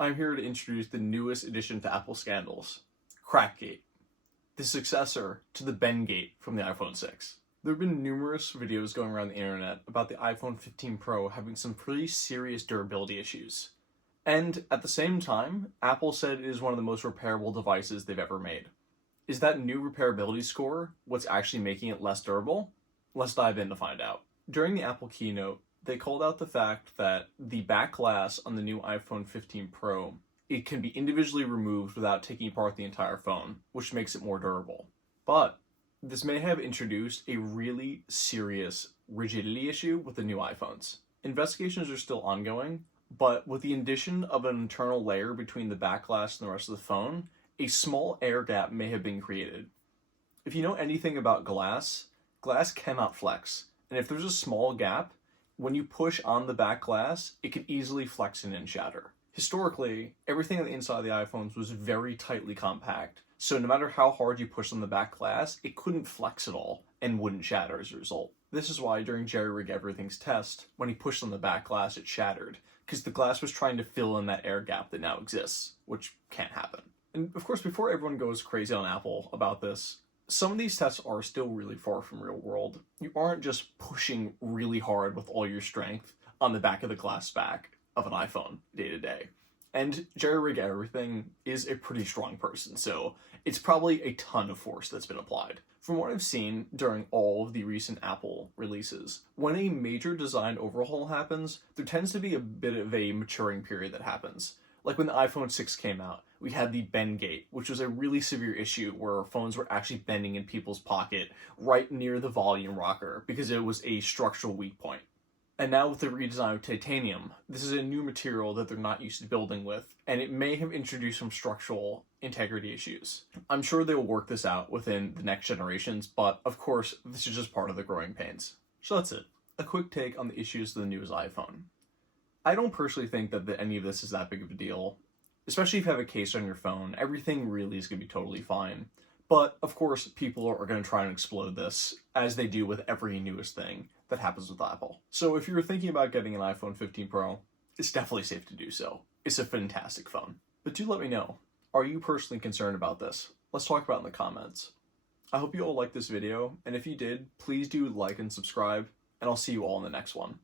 I'm here to introduce the newest addition to Apple scandals, Crackgate, the successor to the Bengate from the iPhone 6. There have been numerous videos going around the internet about the iPhone 15 Pro having some pretty serious durability issues. And at the same time, Apple said it is one of the most repairable devices they've ever made. Is that new repairability score what's actually making it less durable? Let's dive in to find out. During the Apple keynote, they called out the fact that the back glass on the new iPhone 15 Pro, it can be individually removed without taking apart the entire phone, which makes it more durable. But this may have introduced a really serious rigidity issue with the new iPhones. Investigations are still ongoing, but with the addition of an internal layer between the back glass and the rest of the phone, a small air gap may have been created. If you know anything about glass cannot flex, and if there's a small gap, when you push on the back glass, it can easily flex in and shatter. Historically, everything on the inside of the iPhones was very tightly compact, so no matter how hard you push on the back glass, it couldn't flex at all and wouldn't shatter as a result. This is why during Jerry Rig Everything's test, when he pushed on the back glass, it shattered, because the glass was trying to fill in that air gap that now exists, which can't happen. And of course, before everyone goes crazy on Apple about this, some of these tests are still really far from real world. You aren't just pushing really hard with all your strength on the back of the glass back of an iPhone day to day. And Jerry Rig Everything is a pretty strong person, so it's probably a ton of force that's been applied. From what I've seen during all of the recent Apple releases, when a major design overhaul happens, there tends to be a bit of a maturing period that happens. Like when the iPhone 6 came out, we had the Bengate, which was a really severe issue where phones were actually bending in people's pocket right near the volume rocker because it was a structural weak point. And now with the redesign of titanium, this is a new material that they're not used to building with, and it may have introduced some structural integrity issues. I'm sure they will work this out within the next generations, but of course, this is just part of the growing pains. So that's it. A quick take on the issues of the newest iPhone. I don't personally think that any of this is that big of a deal. Especially if you have a case on your phone, everything really is going to be totally fine. But, of course, people are going to try and explode this, as they do with every newest thing that happens with Apple. So if you're thinking about getting an iPhone 15 Pro, it's definitely safe to do so. It's a fantastic phone. But do let me know, are you personally concerned about this? Let's talk about it in the comments. I hope you all liked this video, and if you did, please do like and subscribe, and I'll see you all in the next one.